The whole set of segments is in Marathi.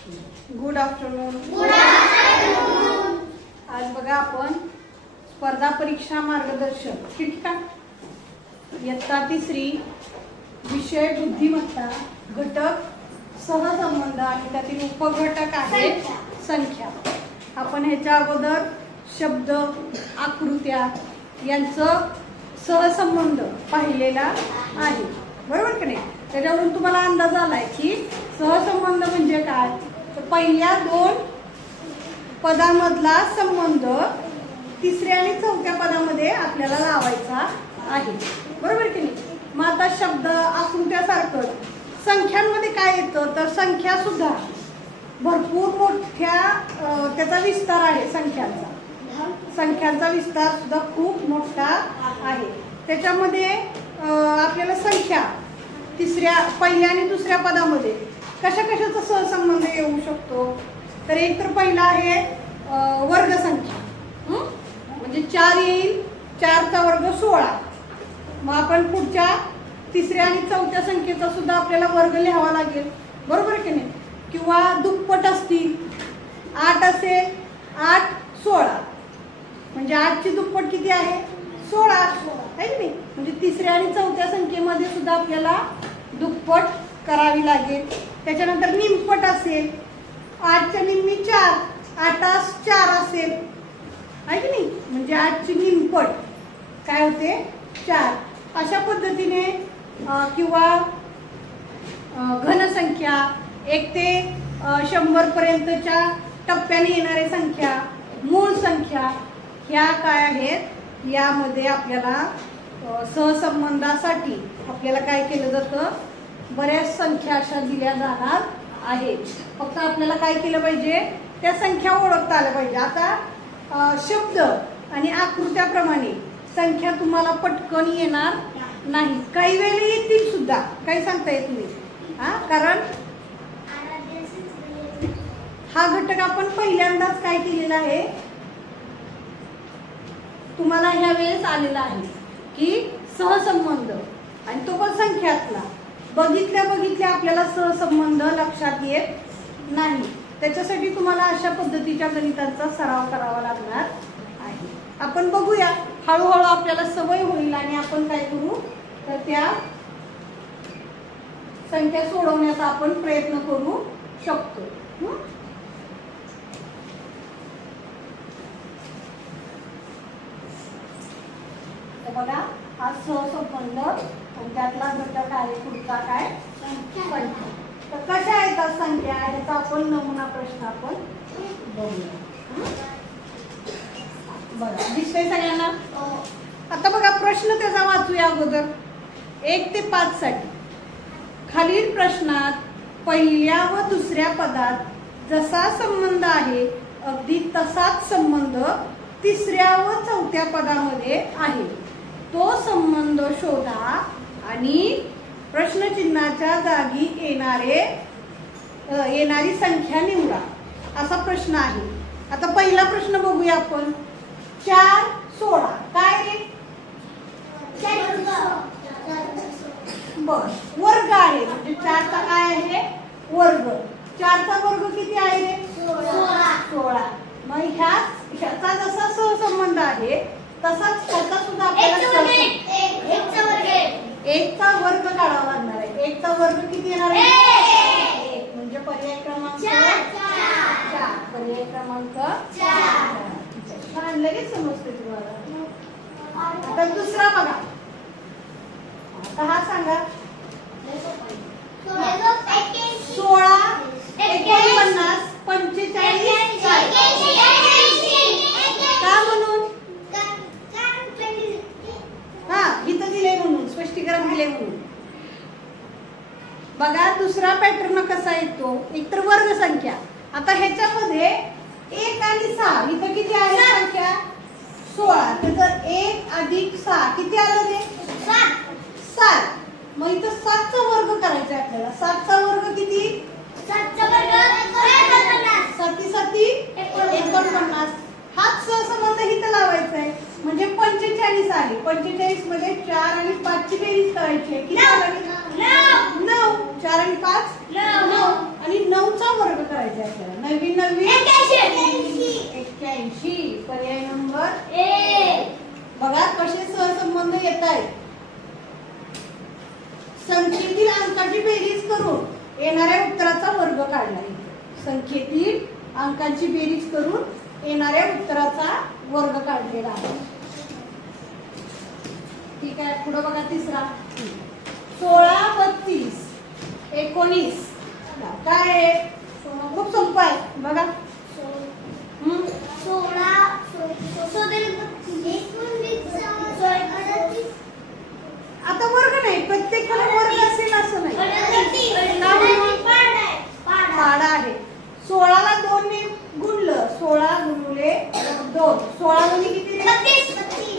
Good afternoon. आज बघा आपण स्पर्धा परीक्षा मार्गदर्शन ठीक का इयत्ता 3 विषय बुद्धिमत्ता घटक सहसंबंध आणि त्यातील उपघटक आहे संख्या. आपण ह्याच्या अगोदर शब्द आकृत्या यांचं सहसंबंध पाहिलेला आहे बरोबर की नाही. त्याच्यावरून तुम्हाला अंदाज आलाय की सहसंबंध म्हणजे काय. तर पहिल्या 2 पदांमधला संबंध तिसऱ्या आणि चौथ्या पदामध्ये आपल्याला लावायचा आहे बरोबर की नाही. मग आता शब्द आकृत्यासारखं संख्यांमध्ये काय येतं तर संख्या सुद्धा भरपूर मोठ्या त्याचा विस्तार आहे. संख्यांचा विस्तार सुद्धा खूप मोठा आहे. त्याच्यामध्ये आपल्याला संख्या पहिल्या आणि दुसऱ्या पदामध्ये कशा कशाचा सहसंबंध येऊ शकतो. तर एक तर पहिला आहे वर्गसंख्या म्हणजे 4 येईल. 4चा वर्ग 16. मग आपण पुढच्या तिसऱ्या आणि चौथ्या संख्येचा सुद्धा आपल्याला वर्ग लिहावा लागेल बरोबर की नाही. किंवा दुप्पट असतील 8 असेल 8 16 म्हणजे 8ची दुप्पट किती आहे 16 आहे की नाही. म्हणजे तिसऱ्या आणि चौथ्या संख्येमध्ये सुद्धा आपल्याला दुप्पट करावी लागेल. त्याच्यानंतर निमपट असेल 8च्या निम्मी 4 8 4 असेल आहे की नाही. म्हणजे 8ची निमपट काय होते 4. अशा पद्धतीने किंवा घनसंख्या 1 ते 100 पर्यंतच्या टप्प्याने येणाऱ्या संख्या मूळ संख्या ह्या काय आहेत. यामध्ये आपल्याला सहसंबंधासाठी आपल्याला काय केलं जातं बऱ्याच संख्या अशा दिल्या जाणार आहेत. फक्त आपल्याला काय केलं पाहिजे त्या संख्या ओळखता आल्या पाहिजे. आता शब्द आणि आकृत्याप्रमाणे संख्या तुम्हाला पटकन येणार नाही. काही वेळेला येतील सुद्धा काही सांगता येत नाही कारण हा घटक आपण पहिल्यांदाच काय केलेला आहे तुम्हाला ह्या वेळेस आलेला आहे की सहसंबंध आणि तो पण संख्यातला बघितल्या आपल्याला सहसंबंध लक्षात येत नाही. त्याच्यासाठी तुम्हाला अशा पद्धतीच्या गणितांचा सराव करावा लागणार आहे. आपण बघूया हळूहळू आपल्याला सवय होईल आणि आपण काय करू तर त्या संख्या सोडवण्याचा आपण प्रयत्न करू शकतो. बघा हा सहसंबंध आणि त्यातला घटक आहे पुढचा काय संख्या. तर कशा येतात संख्या याचा आपण नमुना प्रश्न आपण बघूया. बरं दिसतंय सगळ्यांना. आता बघा प्रश्न त्याचा वाचूया अगोदर. 1 ते 5 साठी खालील प्रश्नात पहिल्या व दुसऱ्या पदात जसा संबंध आहे अगदी तसाच संबंध तिसऱ्या व चौथ्या पदामध्ये आहे. तो संबंध शोधा आणि प्रश्नचिन्हाच्या जागी येणारी संख्या निवडा असा प्रश्न आहे. आता पहिला प्रश्न बघूया आपण. 4 16 काय रे बर वर्ग आहे म्हणजे 4चा काय आहे वर्ग. 4चा वर्ग किती आहे रे 16. मग ह्याचा जसा सहसंबंध आहे तसाच त्याचा सुद्धा आपल्याला 1चा वर्ग काढावा लागणार आहे. 1चा वर्ग किती येणार आहे 1 म्हणजे पर्याय क्रमांक 4. पर्याय क्रमांक 4 लगेच समजते तुम्हाला. आता दुसरा बघा. आता हा सांगा 16 49 45 का म्हणून इथं दिले म्हणून स्पष्टीकरण दिले म्हणून. बघा दुसरा पॅटर्न कसा येतो. एक तर वर्ग संख्या. आता ह्याच्यामध्ये 1 आणि 6 इथं किती आहे संख्या 16. त्याचं 1 अधिक 6 किती आलं ते 7. मग इथं 7चा वर्ग करायचा आहे आपल्याला. 7चा वर्ग किती 7 49. हाच सहसंबंध इथं लावायचा आहे म्हणजे 45 आहे. 45 मध्ये 4 आणि 5 ची बेरीज करायची आहे. किती 9 4 आणि 5 9 आणि 9चा वर्ग करायचा आहे आपल्याला. 9 81. पर्याय नंबर ए. बघा कसे सहसंबंध येत आहेत. संख्येतील अंकाची बेरीज करून येणाऱ्या उत्तराचा वर्ग काढला. संख्येतील अंकांची बेरीज करून येणाऱ्या उत्तराचा वर्ग काढलेला आहे. ठीक आहे. पुढे बघा तिसरा. 16, 32, 19 काय आहे? खूप सोपं आहे बघा. आता वर्ग नाही, प्रत्येकाला वर्ग असेल असं नाही. पाडा आहे. 16ला 2 ने गुणलं. 16 गुणुले 2. 16 गुणिले किती?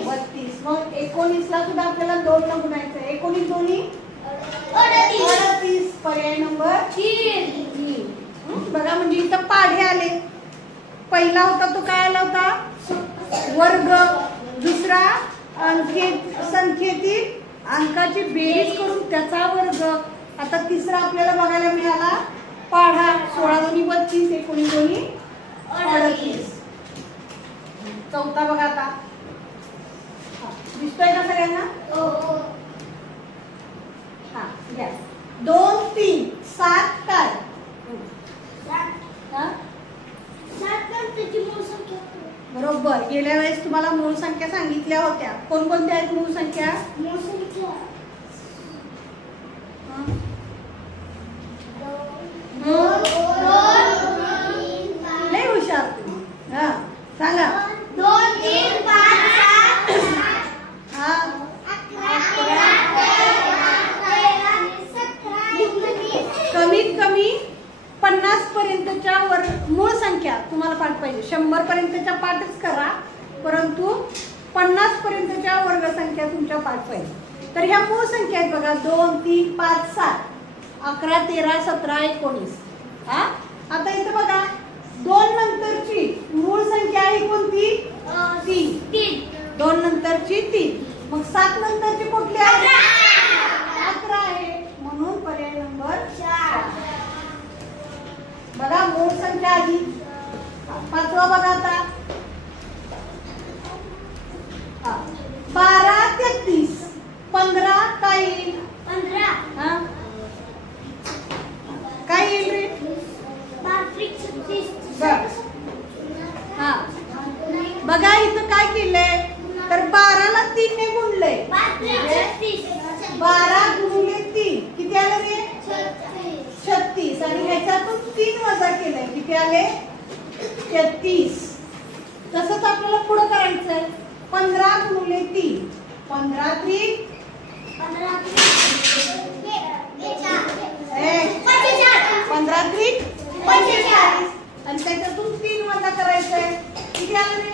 32. मग 19ला सुद्धा आपल्याला 2 न गुणायचं आहे. 19 दोन्ही 38. पर्याय नंबर 3. बघा म्हणजे इथं पाढे आले. पहिला होता तो काय आला होता? वर्ग. दुसरा संख्येतील अंकाची बेरीज करून त्याचा वर्ग. आता तिसरा आपल्याला बघायला मिळाला पाढा. 16 दोन्ही 32, 19 दोन्ही 38. चौथा बघा आता. दिसतोय का सगळ्यांना? हा घ्या. 2, 3, 7 काय? बरोबर. गेल्या वेळेस तुम्हाला मूळ संख्या सांगितल्या होत्या. कोणकोणत्या आहेत मूळ संख्या? लय हुशार तुम्ही. हा सांगा. 2, 3, 5, 7. हा कमीत कमी 50 पर्यंतच्या मूळ संख्या तुम्हाला पाठ पाहिजे. 100 पर्यंतच्या पाठच करा, परंतु 50 पर्यंतच्या वर्ग संख्या तुमच्या पाठ पाहिजे. तर ह्या मूळ संख्या आहेत बघा. 2, 3, 5, 7, 11, 13, 17, 19. हा आता इथं बघा 2 नंतरची मूळ संख्या आहे कोणती? 3. 2 नंतरची 3. मग 7 नंतरची कुठली आहे? 11 आहे. म्हणून पर्याय नंबर 4. बघा मूळ संख्या आधी. पाचवा बघा आता. 12, 33, 15 काय येईल? 15. हा काय येईल रे? 36. हा बघा इथं काय केलंय तर 12ला 3 ने गुणलंय. 12 गुणिले 3 किती आले रे? 36. आणि ह्याच्यातून 3 वजा केलंय. किती आले? 33. तसंच आपल्याला पुढे करायचंय. 15 गुणिले 3. 15 3 15 3 45. आणि त्याच्यातून 3 वजा करायचंय. किती आले रे?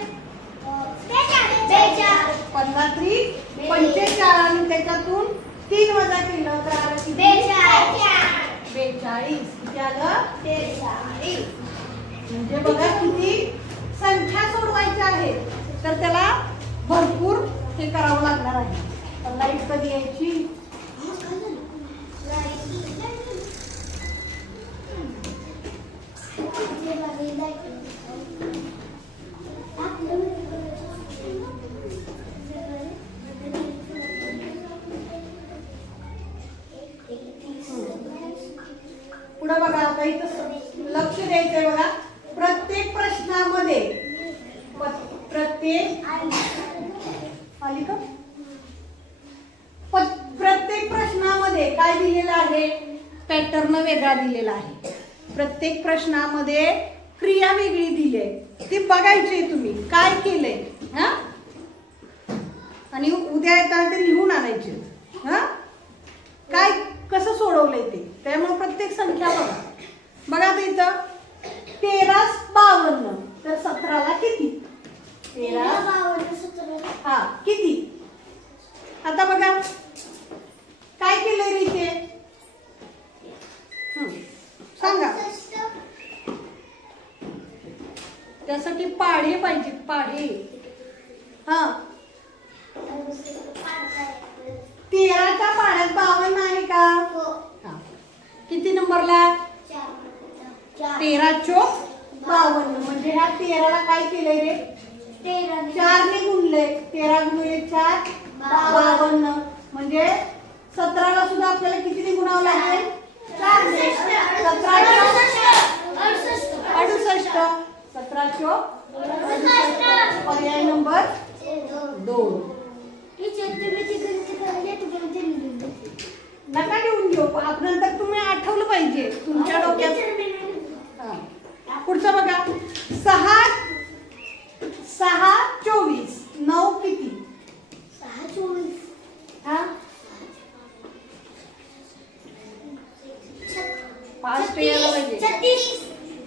15 3 45. आणि त्याच्यातून 3 वजा केलं तर आलं किती? 42. किती आलं? 42. म्हणजे बघा किती संख्या सोडवायच्या आहेत, तर त्याला भरपूर हे करावं लागणार आहे. तर लाईट कधी यायची? पुढे बघा. आता इथं लक्ष द्यायचंय बघा. प्रत्येक प्रश्नामध्ये प्रत्येक प्रश्नामध्ये काय दिलेलं आहे? पॅटर्न वेगळा दिलेला आहे. प्रत्येक प्रश्नामध्ये क्रिया वेगळी दिली आहे. ती बघायची तुम्ही काय केलंय. हा आणि उद्या येताना ते लिहून आणायचे. हा काय कसं सोडवलंय ते. त्यामुळे प्रत्येक संख्या बघा. बघा आता इथं 13 52. तर 17ला किती? 13 52 17. हा किती? आता बघा काय केलंय रे इथे? सांगा. त्यासाठी पाढे पाहिजे. पाढे. हा 13च्या पाढ्यात 52 आहे का? किती नंबरला? 13 चोक 52 म्हणजे ह्या 13ला काय केलंय रे 4 ने गुणले 13 गुणिले 4 52 म्हणजे 17ला सुद्धा आपल्याला किती गुणावं लागेल 4 ने 17 17 चोक 68 पर्याय नंबर 2 नका घेऊन घेऊ आपण नंतर तुम्ही आठवलं पाहिजे तुमच्या डोक्यात पुढचं बघा 6 24 9 किती 6 24 हा 5 यायला पाहिजे 36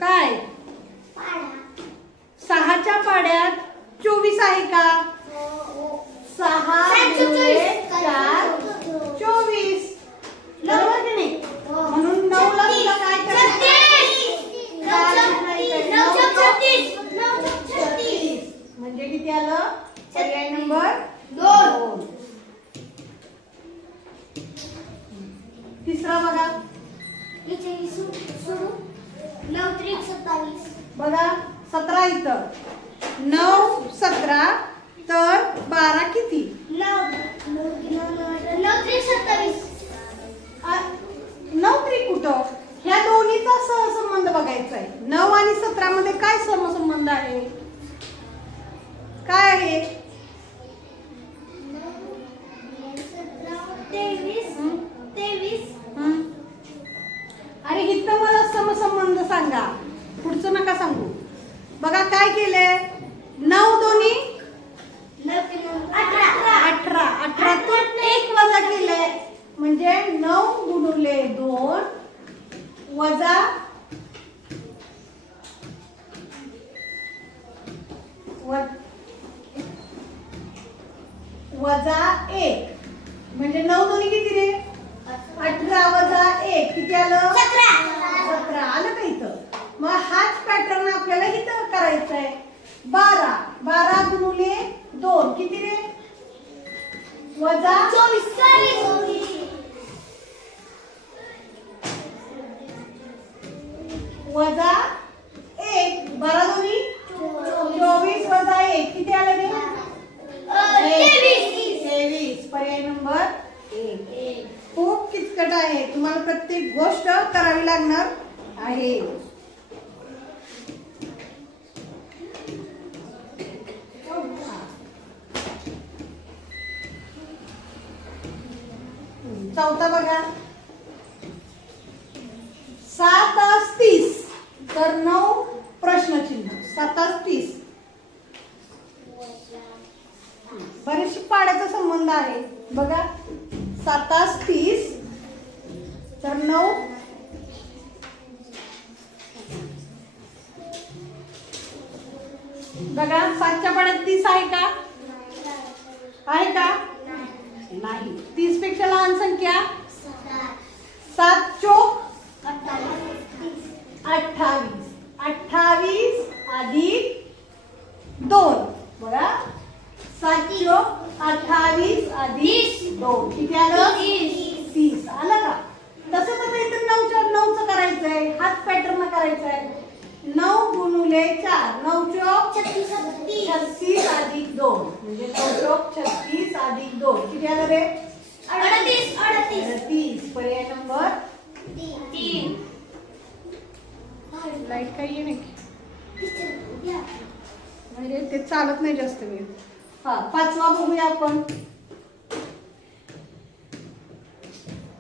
काय 6च्या पाड्यात 24 आहे का 6 गुणिले 4 24 बरोबर की नाही म्हणून 9 ला तुला काय करायचं 36 म्हणजे किती आलं पर्याय नंबर 2 तिसरा बघा बघा 17 इथं 9 17 तर 12 किती 9 तरी कुठं ह्या दोन्हीचा सहसंबंध बघायचा आहे 9 आणि 17 मध्ये काय सहसंबंध आहे काय आहे 23 अरे इथं मला समसंबंध सांगा पुढचं नका सांगू बघा काय केलंय 9 दोन्ही 18 18तून 1 वजा केलंय म्हणजे 9 गुणिले 2 वजा वजा 1 म्हणजे 9 दोन्ही किती रे 18 वजा 1 किती आलं 17 आलं का इथं मग हाच पॅटर्न आपल्याला इथं करायचा आहे 12 गुणिले 2 किती रे वजा 24 वजा 1 12 दोन्ही 24 वजा 1 किती आलं रे 23 पर्याय नंबर 1 खूप किचकट आहे तुम्हाला प्रत्येक गोष्ट करावी लागणार आहे चौथा बघा 7 30 तर 9 प्रश्नचिन्ह 7 30 बरेचशी पाड्याचा संबंध आहे बघा 7 30 तर 9 बघा 7च्या पाड्यात 30 आहे का नाही 30 पेक्षा लहान संख्या 7 चोक 28 28 अधिक 2 बघा 7 चोक 28 अधिक 2 किती आलं 30 आलं का तसंच आता इथं 9चं करायचंय हाच पॅटर्न करायचा आहे 9 गुणिले 4 9 चोक 36 अधिक 2 म्हणजे 9 चोक 36 अधिक 2 किती आलं रे 38 पर्याय नंबर 3 लाईट काही आहे नाही म्हणजे ते चालत नाही जास्त वेळ हा 5वा बघूया आपण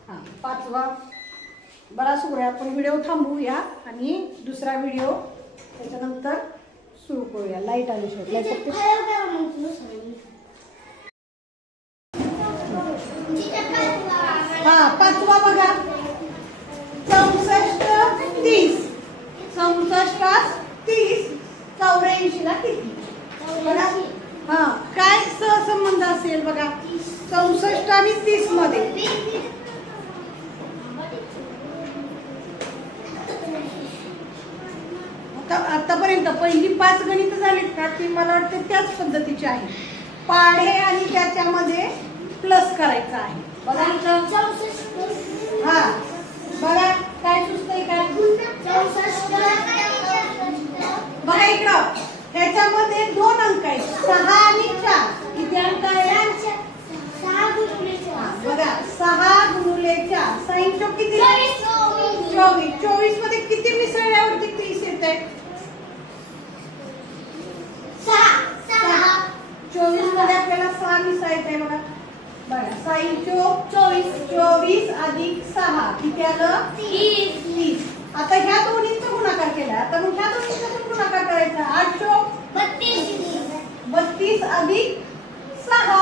हा 5वा बराच वेळ आपण व्हिडिओ थांबवूया आणि दुसरा व्हिडिओ त्याच्यानंतर सुरू करूया लाईट आल्याशिवाय हा 5वा बघा 64 30 64 30 84 ला किती बघा हा काय सहसंबंध असेल बघा 64 आणि 30 मध्ये आतापर्यंत पहिली 5 गणित झालीत का ती मला वाटतं त्याच पद्धतीची आहे पाढे आणि त्याच्यामध्ये प्लस करायचं आहे बघा हा बघा काय सुचतंय काय? 64 बघा इकडं, ह्याच्यामध्ये 2 अंक आहेत, 6 आणि 4. किती अंक आहेत? 6 गुणिले 4 बघा 6 गुणिले 4. 6 चौक किती? 24. 24 मध्ये किती मिसळल्यावरती 30 येते? 6 24 मध्ये आपल्याला 6 मिसळायचंय बघा. बघा 6 चौक 24 अधिक 6 किती आलं? 30. आता ह्या दोन्हींचा गुणाकार केला. आता मग ह्या दोन्हींचा पण गुणाकार करायचा. 8 चौक 32 अधिक 6.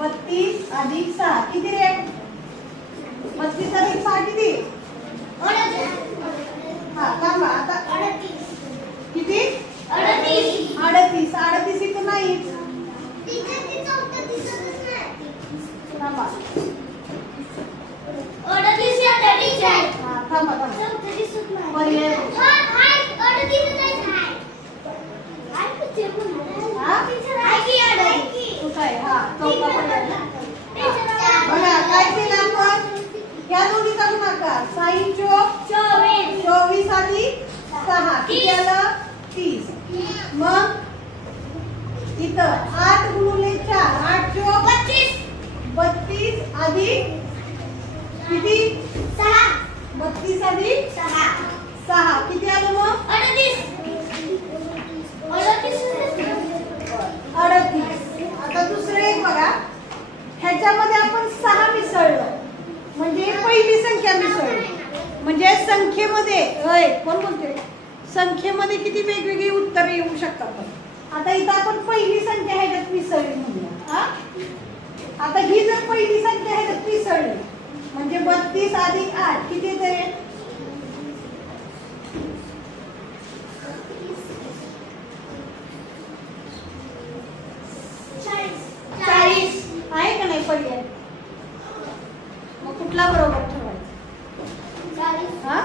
32 अधिक 6 किती रे? 32 अधिक 6 किती? हा थांबा आता. किती? 38. 38 इथं नाहीच. थांबा. हा थांबा. पर्याय कुठं आहे? हा चौथा पर्याय. बघा काय केलं आपण? या दोन्हीचा गुणाकार. 6 चौक 24 अधिक 6 किती आलं? 30. मग इथं 8 गुणिले 4. 8 चौक 32 अधिक किती? 32 अधिक 6 किती आलं मग? 38. आता दुसरं एक बघा, ह्याच्यामध्ये आपण 6 मिसळलं म्हणजे पहिली संख्या मिसळली. म्हणजे संख्येमध्ये कोण बोलते? संख्येमध्ये किती वेगवेगळी उत्तरे येऊ शकतात. आता इथं आपण पहिली संख्या ह्याच्यात मिसळली म्हणूया. हा आता ही जर पहिली संख्या ह्याच्यात मिसळली म्हणजे 32 अधिक 8 किती येते? 40. आहे का नाही पर्याय? मग कुठला बरोबर ठेवायचा? हा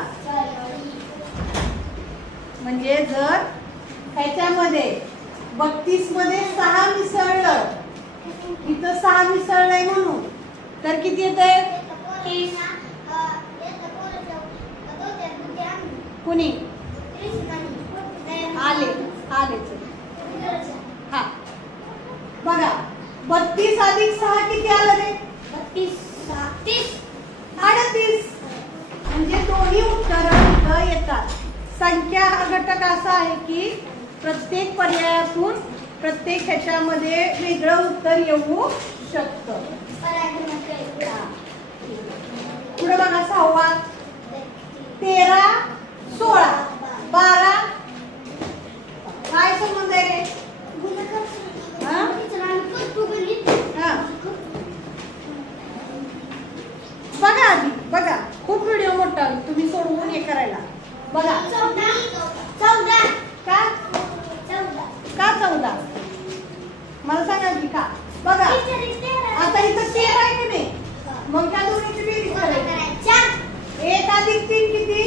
म्हणजे जर ह्याच्यामध्ये 32 मध्ये 6 मिसळलं, इथं 6 मिसळलंय म्हणून, तर किती येतंय? कुणी आले? हा बघा 32 अधिक 6 किती आलं रे? 38. म्हणजे दोन्ही उत्तर इथं येतात. संख्या हा घटक असा आहे की प्रत्येक पर्यायातून प्रत्येक ह्याच्यामध्ये वेगळं उत्तर येऊ शकतं. पुढे बघा 6वा. 13 16 12 काय संबंध आहे रे? बघा आधी बघा, खूप व्हिडिओ मोठा आहे, तुम्ही सोडवून हे करायला. बघा 14 का 14 मला सांगा की का? बघा आता इथं 13 आहे की नाही, मग त्या दोन्हीची बेरीज करायची. 1 अधिक 3 किती?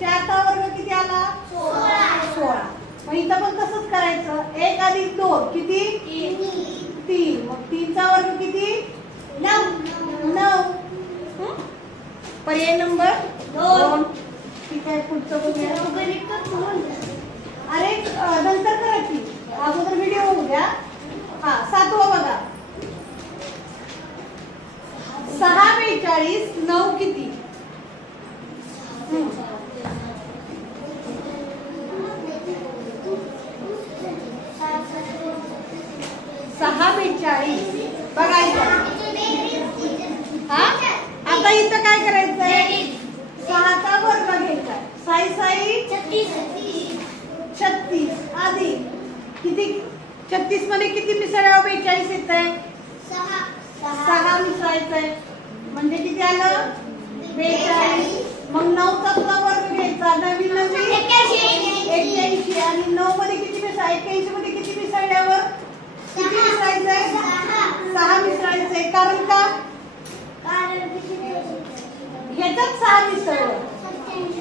4 चा वर्ग किती आला? 16. मग इथं पण तसंच करायचं. 1 अधिक 2 किती? 3. मग 3 चा वर्ग किती? 9. पर्याय नंबर 2. ठीक आहे, पुढचं बघूया. अरे नंतर करा की, अगोदर व्हिडिओ होऊ द्या. हा 7वा बघा. 6 42 9 किती? 6 42 बघायचं. हा आता इथं काय करायचंय? 6चा वर्ग घ्यायचा. 36 अधिक किती? 36 मध्ये किती मिसळावं? 42 येतंय. 6 मिसळायचंय म्हणजे किती आलं? 42. मग 9चा सुद्धा वर्ग घ्यायचा. 9 81. आणि 9 मध्ये किती मिसळ? 81 मध्ये किती मिसळल्यावर किती मिसळायचंय? 6 मिसळायचंय. कारण का? ह्याच्यात 6 मिसळलं,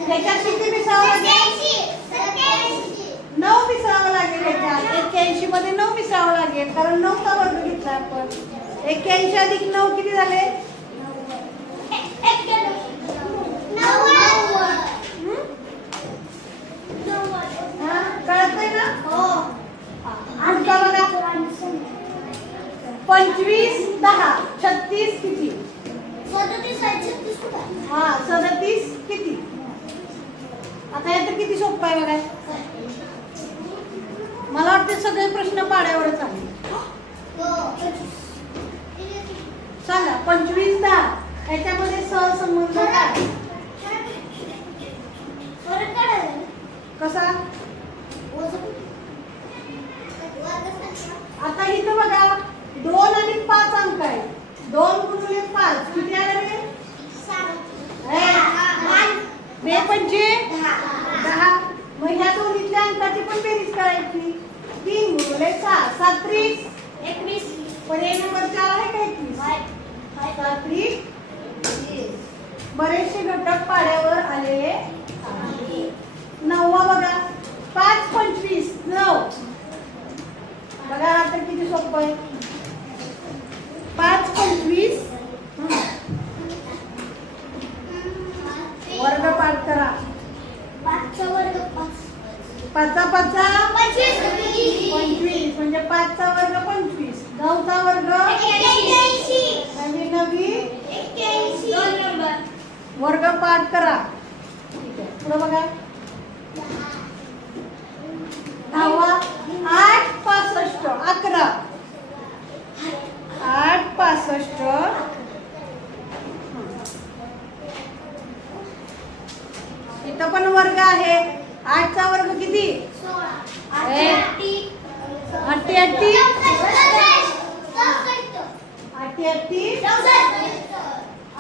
ह्याच्यात किती मिसळावं लागेल? 9 मिसळावं लागेल. ह्याच्यात 81 मध्ये 9 मिसळावं लागेल, कारण 9चा वर्ग घेतला आपण. 81 अधिक 9 किती झाले? 25 10 36 किती? 37 आहे, 36 कुठं आहे? हा 37 किती? आता यात किती सोपं आहे बघा. मला वाटते सगळे प्रश्न पाड्यावरच आहे. सांगा 25 10 याच्यामध्ये सहसंबंध काय? फरक काढायला. कसा? वजन. आता इथं बघा 2 आणि 5 अंक आहे. 2 गुणिले 5 किती आले रे? 2 पंचे 10. मग ह्या दोन्हीच्या अंकाची पण बेरीज करायची. 3 गुणिले 6 7 3 21. पर्याय नंबर 4 आहे का 21? 7 3 बरेचसे घटक पाड्यावर आलेले आहेत. 9वा बघा 5 25 9. बघा आता किती सोपं आहे. 5 25 वर्ग पाठ करा. 5 चा वर्ग 5. 5 चा 5 25. 25 म्हणजे 5 चा वर्ग 25. 9 चा वर्ग 81. म्हणजे नवी 81. 2 नंबर. वर्ग पाठ करा. ठीक आहे पुढे बघा 10वा 8 65 11. 8 65 इथं पण वर्ग आहे. 8 चा वर्ग किती? 16. 88 68.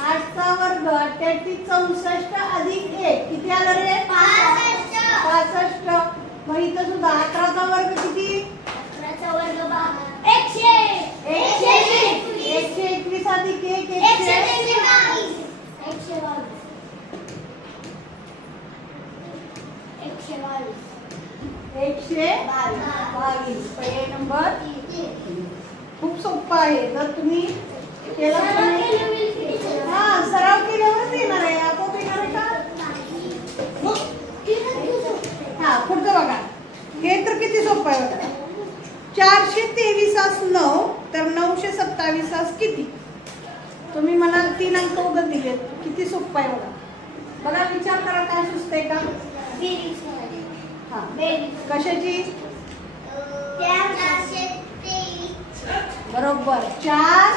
8 चा वर्ग 88 64 अधिक 1 किती आलं रे? 65. मग इथं सुद्धा 11 चा वर्ग किती? 121 अधिक 1 122. पर्याय नंबर खूप सोपा आहे. जर तुम्ही केला हा सराव केल्यावरच येणार आहे. आपोआप येणार आहे का? हा पुढचं बघा. हे तर किती सोपं आहे बघा. 423 9 तर 927 किती? तुम्ही म्हणाल 3 अंक उगत दिलेत. किती सोपं आहे बघा. बघा विचार करा काय सुचतंय का? हा कशाची? बरोबर 4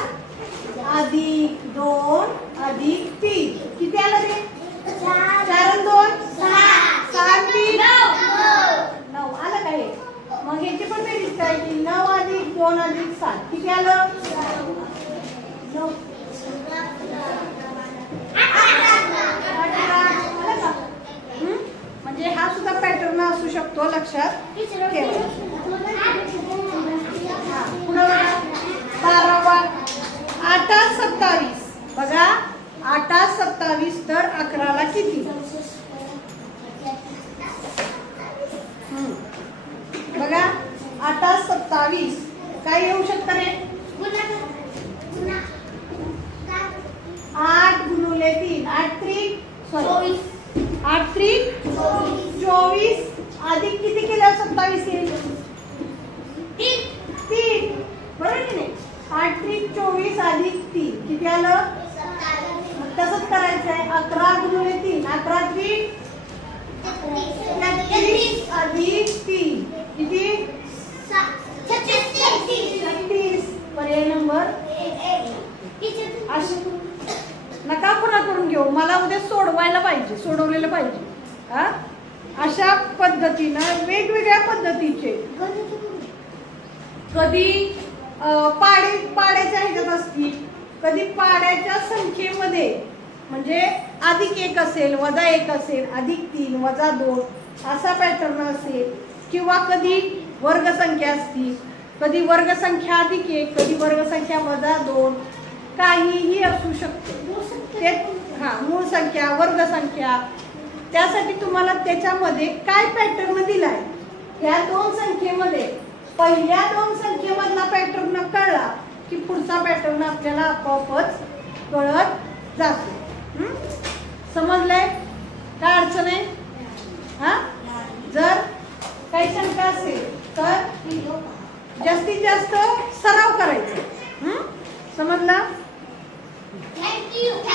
अधिक 2 अधिक 3 किती आलं रे? 4 आणि 2 6 आणि 3 9 आलं का हे? मग ह्याची पण बेरीज करायची. 9 अधिक 2 अधिक 7 किती आलं? 9 म्हणजे हा सुद्धा पॅटर्न असू शकतो. लक्षात ठेवा. पुढे बघा 12वा 8 27 बघा 8 27 तर 11 ला किती? बघा 8 27 काय येऊ शकतं रे? 8 गुणिले 3 8 3 8 3 24 अधिक किती केलं? 27 येईल. 3 बरोबर की नाही? 8 3 24 अधिक 3 किती आलं? तसंच करायचं आहे. 11 गुणिले 3 11 3 33 अधिक 3 किती? 36. पर्याय नंबर नका पुन्हा करून घेऊ. मला उद्या सोडवायला पाहिजे. सोडवलेलं पाहिजे. हा अशा पद्धतीनं वेगवेगळ्या पद्धतीचे कधी पाड्याच्या ह्याच्यात असतील, कधी पाड्याच्या संख्येमध्ये म्हणजे अधिक 1 असेल, वजा 1 असेल, अधिक 3 वजा 2 असा पॅटर्न असेल, किंवा कधी वर्गसंख्या असतील, कधी वर्गसंख्या अधिक 1, कधी वर्गसंख्या वजा 2 काहीही असू शकते. ते मूळ संख्या वर्गसंख्या. त्यासाठी तुम्हाला त्याच्यामध्ये काय पॅटर्न दिलाय, ह्या 2 संख्येमध्ये पहिल्या 2 संख्येमधला पॅटर्न कळला की पुढचा पॅटर्न आपल्याला आपोआपच कळत जातो. समजलंय? काय अडचण आहे? हा जर काही शंका असेल तर जास्तीत जास्त सराव करायचा. समजलं? थँक्यू.